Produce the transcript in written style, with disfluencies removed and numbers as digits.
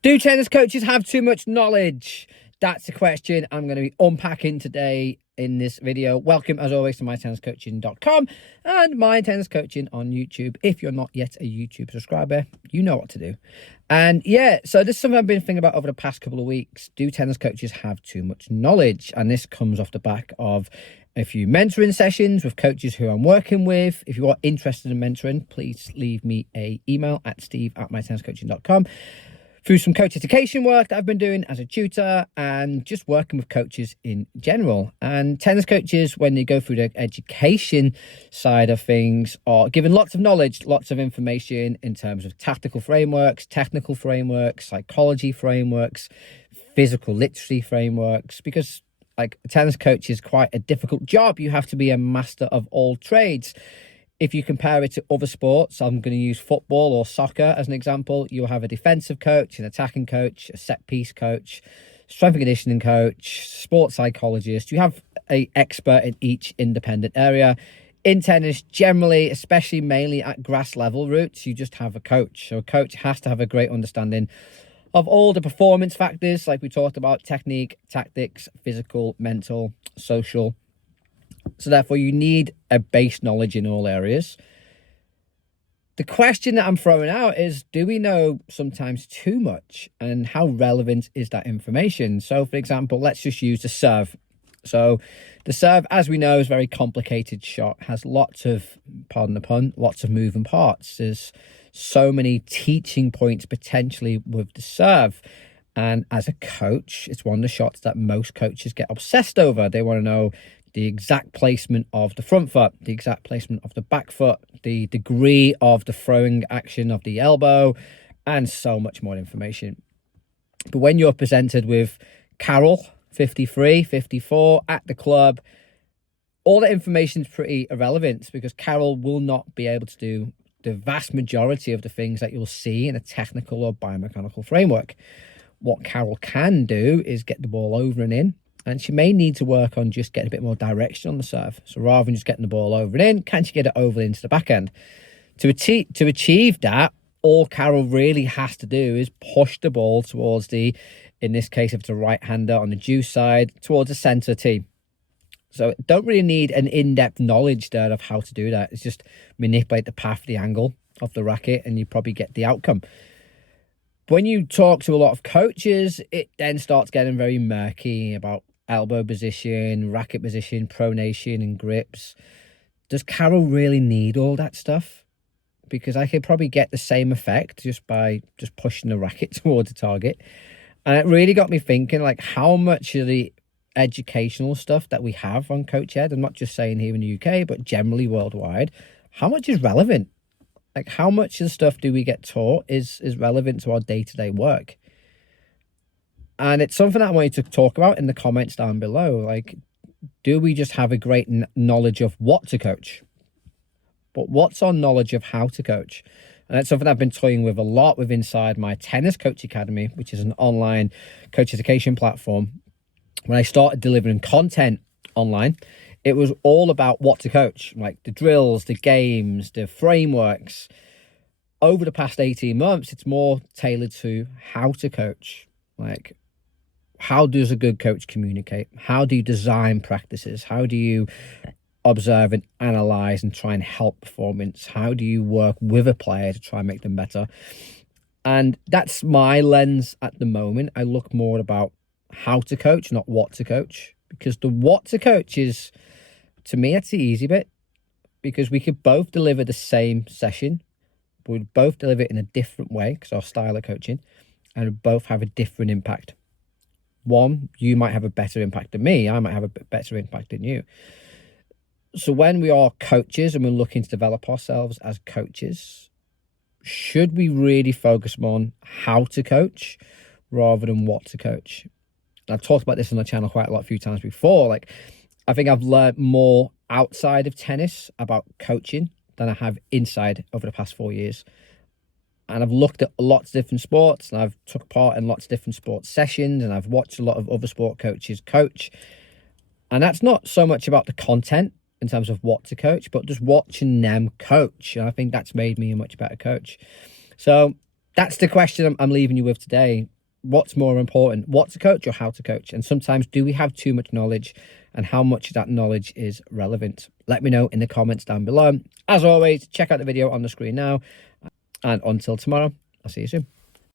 Do tennis coaches have too much knowledge? That's the question I'm going to be unpacking today in this video. Welcome, as always, to mytenniscoaching.com and My Tennis Coaching on YouTube. If you're not yet a YouTube subscriber, you know what to do. And yeah, so this is something I've been thinking about over the past couple of weeks. Do tennis coaches have too much knowledge? And this comes off the back of a few mentoring sessions with coaches who I'm working with. If you are interested in mentoring, please leave me an email at steve@mytenniscoaching.com. Through some coach education work that I've been doing as a tutor and just working with coaches in general. And tennis coaches, when they go through the education side of things, are given lots of knowledge, lots of information in terms of tactical frameworks, technical frameworks, psychology frameworks, physical literacy frameworks, because like a tennis coach is quite a difficult job. You have to be a master of all trades. If you compare it to other sports, I'm going to use football or soccer as an example. You'll have a defensive coach, an attacking coach, a set piece coach, strength and conditioning coach, sports psychologist. You have an expert in each independent area. In tennis, generally, especially mainly at grass level routes, you just have a coach. So a coach has to have a great understanding of all the performance factors, like we talked about: technique, tactics, physical, mental, social. So therefore, you need a base knowledge in all areas. The question that I'm throwing out is, do we know sometimes too much? And how relevant is that information? So, for example, let's just use the serve. So the serve, as we know, is a very complicated shot, has lots of, pardon the pun, lots of moving parts. There's so many teaching points potentially with the serve. And as a coach, it's one of the shots that most coaches get obsessed over. They want to know the exact placement of the front foot, the exact placement of the back foot, the degree of the throwing action of the elbow, and so much more information. But when you're presented with Carol, 53, 54, at the club, all that information is pretty irrelevant because Carol will not be able to do the vast majority of the things that you'll see in a technical or biomechanical framework. What Carol can do is get the ball over and in. And she may need to work on just getting a bit more direction on the serve. So rather than just getting the ball over and in, can she get it over into the backhand? To achieve that, all Carol really has to do is push the ball towards the, in this case, if it's a right-hander on the deuce side, towards the centre tee. So don't really need an in-depth knowledge there of how to do that. It's just manipulate the path, the angle of the racket, and you probably get the outcome. When you talk to a lot of coaches, it then starts getting very murky about elbow position, racket position, pronation, and grips. Does Carol really need all that stuff? Because I could probably get the same effect just by just pushing the racket towards the target. And it really got me thinking, like, how much of the educational stuff that we have on Coach Ed, I'm not just saying here in the UK, but generally worldwide, how much is relevant? Like, how much of the stuff do we get taught is relevant to our day-to-day work? And it's something that I wanted to talk about in the comments down below. Like, do we just have a great knowledge of what to coach? But what's our knowledge of how to coach? And that's something I've been toying with a lot with inside my Tennis Coach Academy, which is an online coach education platform. When I started delivering content online, it was all about what to coach, like the drills, the games, the frameworks. Over the past 18 months, it's more tailored to how to coach. Like, how does a good coach communicate? How do you design practices? How do you observe and analyze and try and help performance? How do you work with a player to try and make them better? And that's my lens at the moment. I look more about how to coach, not what to coach, because the what to coach is, to me, that's the easy bit, because we could both deliver the same session, but we'd both deliver it in a different way because our style of coaching, and we both have a different impact. One, you might have a better impact than me. I might have a better impact than you. So when we are coaches and we're looking to develop ourselves as coaches, should we really focus more on how to coach rather than what to coach? And I've talked about this on the channel quite a few times before. Like, I think I've learned more outside of tennis about coaching than I have inside over the past 4 years. And I've looked at lots of different sports, and I've took part in lots of different sports sessions, and I've watched a lot of other sport coaches coach. And that's not so much about the content in terms of what to coach, but just watching them coach. And I think that's made me a much better coach. So That's the question I'm leaving you with today. What's more important, what to coach or how to coach? And sometimes, do we have too much knowledge, and how much of that knowledge is relevant? Let me know in the comments down below. As always, check out the video on the screen now. And until tomorrow, I'll see you soon.